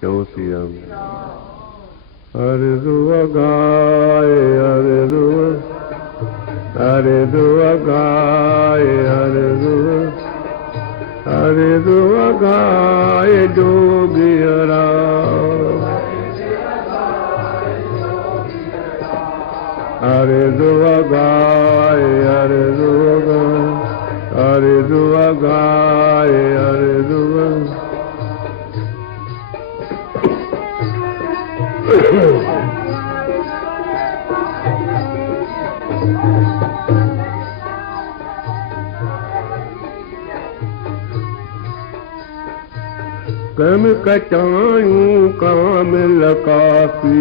क्यों सिया अरे दुआ गाए अरे दुआ गाए अरे दुआ गाए जोगियरा अरे दुआ गाए अरे दुआ गाए अरे दुआ कम कचायूं कामिल काफी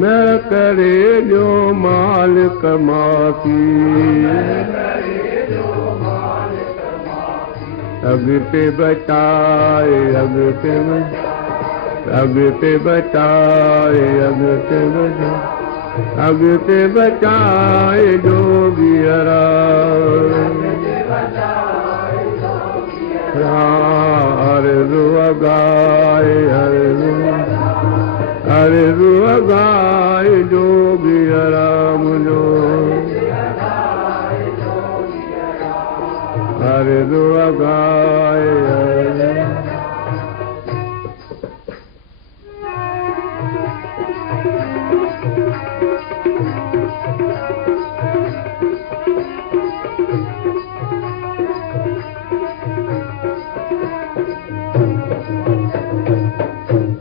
न करे जो मालिक माफी अॻिते बचाए अॻिते बचाए अॻिते बचाए जोगियरा अरे दुआ गाए अरे दुआ गाए जोगियरा मुझो अरे दुआ गाए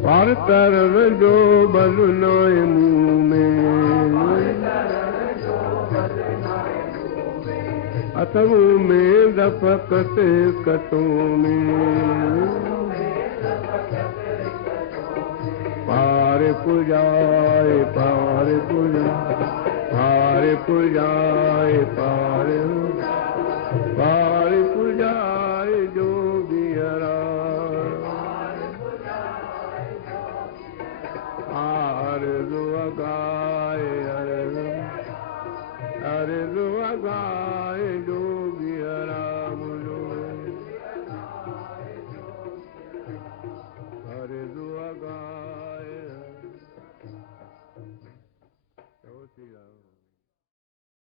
हर तरफ जो बदनाए मुँह में अथवों में दफकते कटों में पार पुजाए पार